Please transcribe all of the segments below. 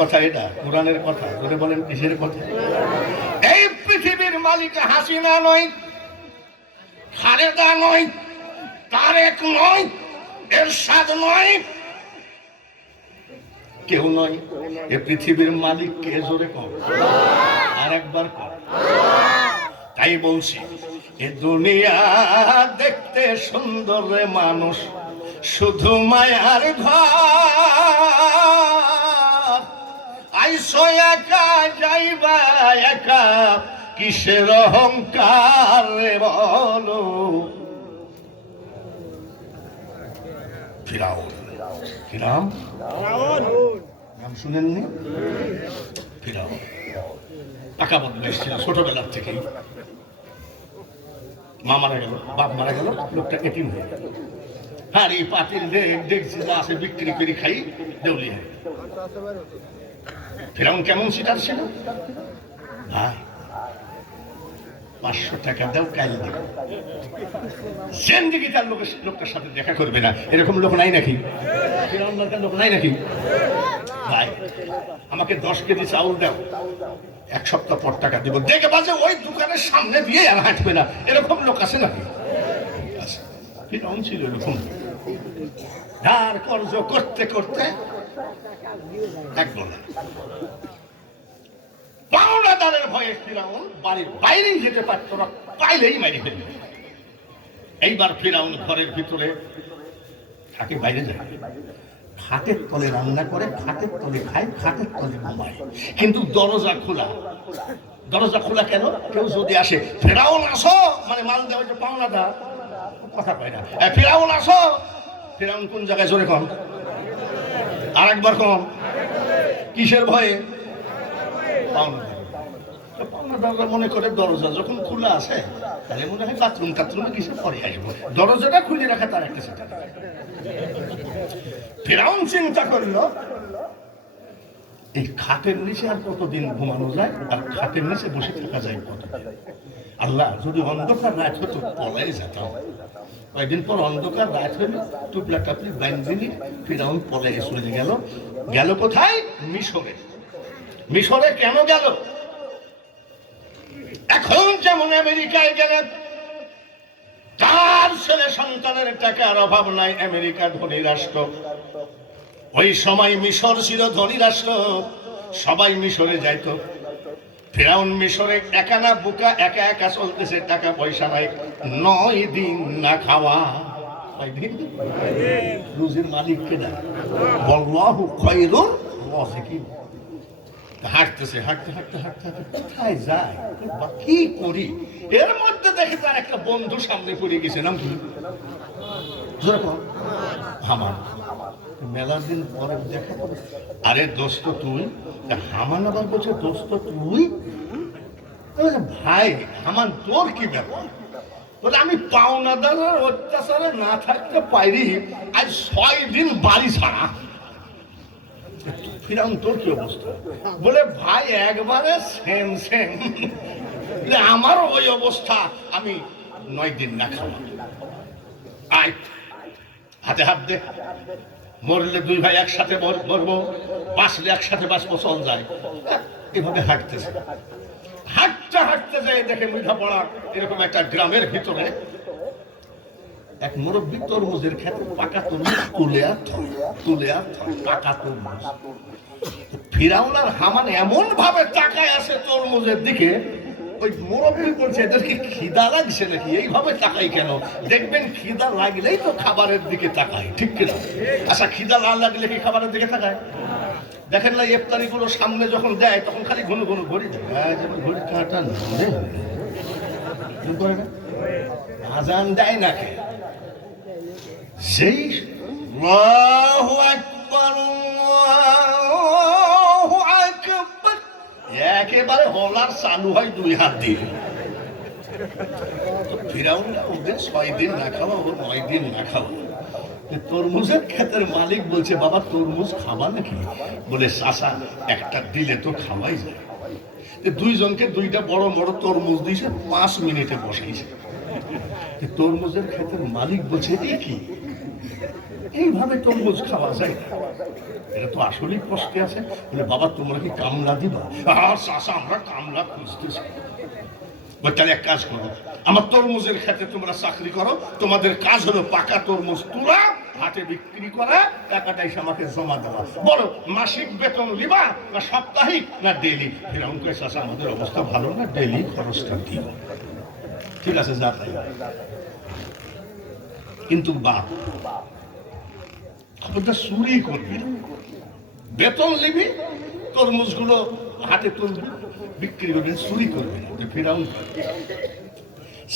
কথা, এটা কোরআনের কথা। ধরে বলেন কিসের কথা? এই পৃথিবীর মালিক হাসিনা নয়, খালেদা নয়, তারেক নয়, এরশাদ নয়, কেউ নয়। এ পৃথিবীর মালিক কে? জোরে কর, আর একবার কর। তাই বলছি, এ দুনিয়া দেখতে সুন্দর রে মানুষ, শুধু মায়ার ঘর। আইসো একা যাইবা একা, কিসের অহংকার রে বলো। ফিরাউন, কি নাম? নাম শুনেননি? ফিরাউন টাকা বদমাইশ ছিল ছোটবেলার থেকেই। মা মারা গেল, বাপ মারা গেল, লোকটা এতিম হয়ে গেল। আর এই পাতিল দেখছি যা আছে বিক্রি করে খাই, দেউলি হয়। ফিরাউন কেমন সিটার ছিল? ভাই 500 টাকা দাও, কাল দেব। জিন্দেগি তার লোকটার সাথে দেখা করবে না, এরকম লোক নাই নাকি? ফিরাউন মার্কার লোক নাই নাকি? ভাই আমাকে 10 কেজি চাউল দাও, 1 সপ্তাহ পর টাকা দিব। দেখে বাজে ওই দোকানের সামনে দিয়ে আর হাঁটবে না, এরকম লোক আছে নাকি? ফিরাউন ছিল এরকম। ধার কর্জ করতে করতে একদম পাওনাদারের ভয়ে ফিরাউন বাড়ির বাইরেই যেতে পারত না, পাইলেই মারি ফেলবে। এইবার ফিরাউন ঘরের ভিতরে থাকে, বাইরে যায়। খাটের তলে রান্না করে, খাটের তলে খায়, খাটের তলে ঘুমায়, কিন্তু দরজা খোলা। দরজা খোলা কেন? কেউ যদি আসে, ফিরাউন আসো, মানে মাল দেওয়া যে পাওনাদার, কথা কয় না, ফিরাউন আসো। ফিরাউন কোন জায়গায়? জোরে কম, আর একবার কম। কিসের ভয়ে? পাওনাদাররা মনে করে দরজা যখন খোলা আছে, তাহলে মনে হয় বাথরুমে কিসে পরে আসবো, দরজাটা খুলে রাখা তার একটা চিন্তা। ফিরাউন চিন্তা করলো, এই খাটের নিচে আর কতদিন ঘুমানো যায়, আর খাটের নিচে বসে থাকা যায় কতদিন? আল্লাহ, যদি অন্ধকার রাত হতো পলাই যেতাম। কয়েকদিন পর অন্ধকার রাত হইল, টুপলা টাপলি বাইন্দিনি ফিরাউন পলাই চলে গেল। গেল কোথায়? মিশরে। মিশরে কেন গেল? এখন যেমন আমেরিকায় গেলে তার ছেলে সন্তানের টাকার অভাব নাই, আমেরিকা ধনী রাষ্ট্র। ওই সময় মিশর ছিল ধনী রাষ্ট্র, সবাই মিশরে যাইত। ফিরাউন মিশরে একা না বুকা, একা একা চলতেছে, টাকা পয়সা নাই, 9 দিন না খাওয়া। রুজির মালিক কেনা, আল্লাহু খায়রুর রাযিকিন। হাঁটতেছে, হাঁটতে হাঁটতে হাঁটতে হাঁটতে কোথায় যায়, কি করি? এর মধ্যে দেখে তার একটা বন্ধু সামনে পড়ে গেছে। নাম কি? হামান। মেলা দিন পরে দেখা করে, আরে দোস্ত তুই? হামান আবার বলছে দোস্ত তুই? ভাই হামান তোর কি ব্যাপার? বলে আমি পাওনাদারের অত্যাচারে না থাকতে পারি, আজ 6 দিন বাড়ি ছাড়া। ফিরাউন তোর কি অবস্থা? বলে ভাই একবারে সেম সেম, আমারও ওই অবস্থা, আমি 9 দিন না খাওয়া। আয় হাতে হাত দে, মরলে 2 ভাই একসাথে মরবো, বাঁচলে একসাথে বাঁচবো, চল যায়। এভাবে হাঁটতেছে, হাঁটতে হাঁটতে যায় দেখে মুঠা পড়া এরকম একটা গ্রামের ভিতরে এক মুরব্বী তরমুজের ক্ষেত্রে পাকা তরমুজ তুলে আর পাকা তরমুজ। ফিরাউন আর হামান এমন ভাবে তাকায় আছে তরমুজের দিকে, ওই মুরব্বী বলছে এদেরকে খিদা লাগছে নাকি, এইভাবে তাকাই কেন? দেখবেন খিদা লাগলেই তো খাবারের দিকে তাকায়, ঠিক কিনা? আচ্ছা খিদা না লাগলে কি খাবারের দিকে তাকায়? দেখেন না ইফতারি গুলো সামনে যখন দেয় তখন খালি ঘন ঘন ঘড়ি দেয়, যেমন ঘড়ি কাটা করে না, আজান দেয় না কে? সেই আল্লাহু আকবার, আল্লাহু আকবার, একেবারে হলার চালু হয় 2 হাত দিয়ে। ফিরাউন ওদের 6 দিন না খাওয়া, ওর 9 দিন না খাওয়া। তরমুজের ক্ষেতের মালিক বলছে বাবা তরমুজ খাবা নাকি? বলে চাচা একটা দিলে তো খাওয়াই যায়। 2 জনকে 2টা বড় বড় তরমুজ দিয়েছে, 5 মিনিটে বসাইছে। তরমুজের ক্ষেতের মালিক বলছে এ কি? এইভাবে তরমুজ খাওয়া যায় না। এটা তো আসলেই কষ্টে আছে। বলে বাবা তোমরা কি কামলা দিবা? চাষা আমরা কামলা খুঁজতেছি। তাহলে এক কাজ করো, আমার তরমুজের ক্ষেত্রে তোমরা চাকরি করো, তোমাদের কাজ হলো পাকা তরমুজ তোলা, হাটে বিক্রি করা, টাকাটা এসে আমাকে জমা দেওয়া। বলো মাসিক বেতন লিবা না সাপ্তাহিক না ডেইলি? ফিরাউন কয় চাচা আমাদের অবস্থা ভালো না, ডেইলি খরচটা দিব। ঠিক আছে যা তাই। কিন্তু বাপ খবরটা চুরি করবি না, বেতন নিবি, তরমুজগুলো হাতে তুলবি, বিক্রি করবি, চুরি করবি না। ফিরাউন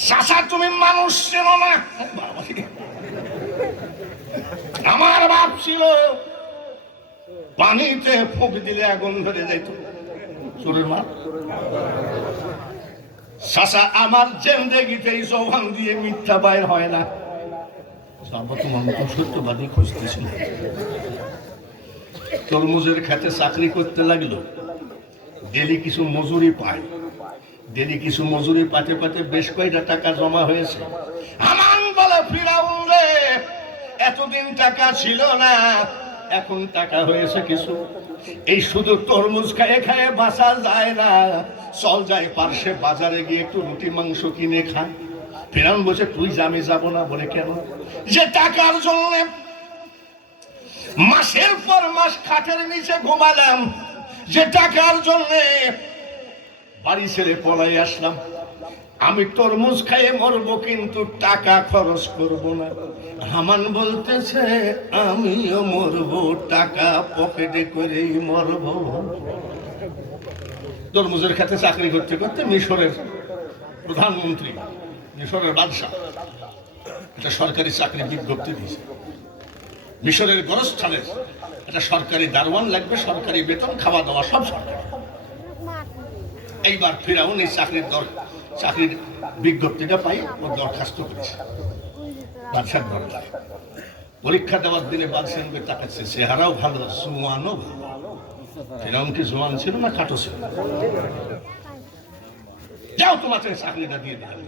চাচা তুমি মানুষ চেনো না। আমার বাপ ছিল পানিতে ফুঁক দিলে আগুন ধরে যাইত। চোরের মা চাচা আমার জিন্দেগিতে এই জবান দিয়ে মিথ্যা বাইর হয় না। তোমার মতো সত্যবাদী খুঁজতেছিল। তরমুজের খেতে চাকরি করতে লাগলো, ডেলি কিছু মজুরি পায়, ডেলি কিছু মজুরি পাতে পাতে বেশ কয়েকটা টাকা জমা হয়েছে। হামান বলে ফিরাউন রে, এতদিন টাকা ছিল না, এখন টাকা হয়েছে কিছু। এই শুধু তরমুজ খায়ে খায়ে বাঁচা যায় না, চল যায় পার্শ্বে বাজারে গিয়ে একটু রুটি মাংস কিনে খায়। ফিরাউন বলছে তুই আমি যাবো না। বলে কেন? যে টাকার জন্য মাসের পর মাস খাটের নিচে ঘুমালাম, যে টাকার জন্য বাড়ি ছেড়ে পলাই আসলাম। আমি তরমুজ খাইয়ে মরবো কিন্তু টাকা খরচ করব না। হামান বলতেছে আমিও মরবো, টাকা পকেটে করেই মরবো। তরমুজের খেতে চাকরি করতে করতে মিশরের প্রধানমন্ত্রী, মিশরের বাদশাহ একটা সরকারি চাকরি বিজ্ঞপ্তি দিয়েছে। মিশরের গোরস্থানের একটা সরকারি দারোয়ান লাগবে, সরকারি বেতন, খাওয়া দাওয়া সব সরকারি। এইবার ফিরাউন এই চাকরির বিজ্ঞপ্তিটা পাই, ও দরখাস্ত করেছে বাদশার দরকার। পরীক্ষা দেওয়ার দিনে বাদশাহ তাকাচ্ছে, চেহারাও ভালো, জোয়ানও ভালো। ফিরাউন কি জোয়ান ছিল না খাটো ছিল? যাও তোমাকে চাকরিটা দিয়ে দিলাম।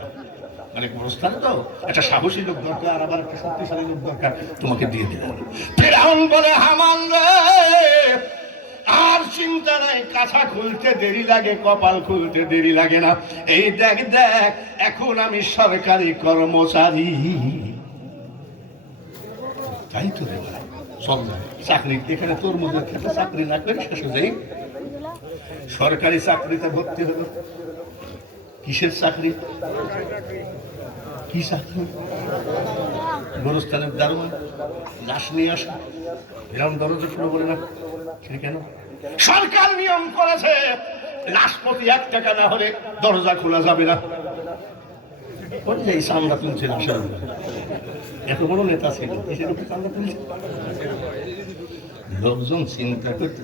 মানে গোরস্থানে তো একটা সাহসী লোক দরকার, আবার একটা শক্তিশালী লোক দরকার, তোমাকে দিয়ে দিলাম। ফিরাউন বলে হামান রে আর চিন্তা নাই, কাঁথা খুলতে দেরি লাগে, কপাল খুলতে দেরি লাগে না। এই দেখ দেখ এখন আমি সরকারি কর্মচারী। তাই তো রে ভাই, সব চাকরি এখানে তরমুজের ক্ষেত্রে চাকরি না করে শেষে যাই সরকারি চাকরিতে ভর্তি হলো। কিসের চাকরি? কি চাকরি? গোরস্থানের দারোয়ান। লাশ নিয়ে আসে, এরকম দরজা শুরু করে না। কেন? সরকার নিয়ম করেছে লাশ প্রতি 1 টাকা না হলে দরজা খোলা যাবে না। চান্দা তুলছে লাশের উপর। এত বড় নেতা ছিল, কিসের উপর চান্দা তুলছে? লোকজন চিন্তা করতে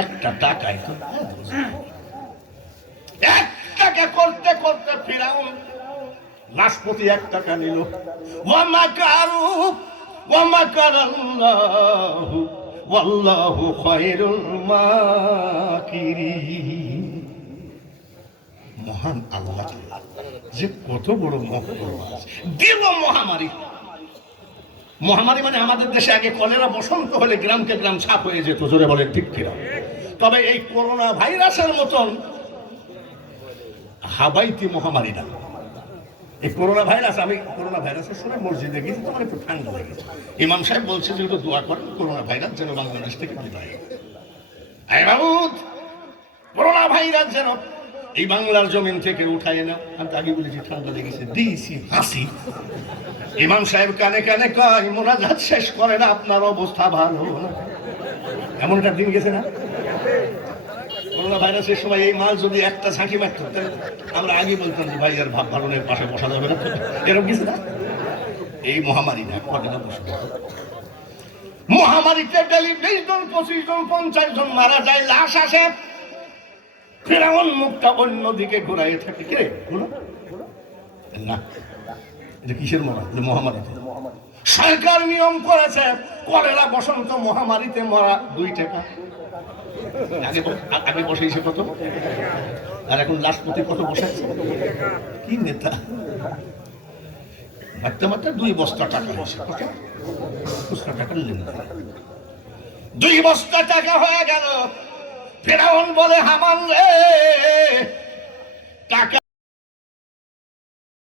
1টা টাকায় তো 1 টাকা করতে করতে ফিরাউন লাশ প্রতি 1 টাকা নিল। ওয়ামাকারু ওয়ামাকারাল্লাহু ওয়াল্লাহু খায়রুল মাকিরিন। মহান আল্লাহ যে কত বড় মহত্ববান দিল মহামারী। মহামারী মানে আমাদের দেশে আগে কলেরা বসন্ত হলে গ্রামকে গ্রাম ছাপ হয়ে যেত, জোরে বলেন ঠিক কিনা? তবে এই করোনা ভাইরাসের মতন হাবাইতি মহামারী না। এই করোনা ভাইরাস, আমি করোনা ভাইরাসের সময় মসজিদে গেছি, তোমার একটু ঠান্ডা লেগেছে। ইমাম সাহেব বলছে যে একটু দোয়া করেন করোনা ভাইরাস যেন বাংলাদেশ থেকে বিদায়। করোনা ভাইরাস যেন এই বাংলার জমিন থেকে উঠায় না। আমি তো আগে বলেছি ঠান্ডা লেগেছে, দিয়েছি হাসি। ইমাম সাহেব কানে কানে কয় মোনাজাত শেষ করে না, আপনার অবস্থা ভালো না। এমন একটা দিন গেছে না? করোনা ভাইরাসের সময় এই মাল যদি একটা ঝাঁকি মারত, আমরা আগে বলতাম যে ভাই আর ভাব ভালনের পাশে বসা যাবে না, এরকম কিছু না। এই মহামারী না, কদিন মহামারীতে ডেলি 20 জন 25 জন 50 জন মারা যায়, লাশ আসে। ফিরাউন মুখটা অন্যদিকে ঘুরাই থাকে। কে না, এটা কিসের মহামারীতে? সরকার নিয়ম করেছে কলেরা বসন্ত মহামারীতে মরা 2 টাকা। আগে বসেছে কত, আর এখন লাশ প্রতি কত বসাচ্ছে? কি নেতা! মারতে মারতে 2 বস্তা টাকা হয়েছে। খুচরা টাকা নিলেন না। 2 বস্তা টাকা হয়ে গেল। ফেরাউন বলে, হামান রে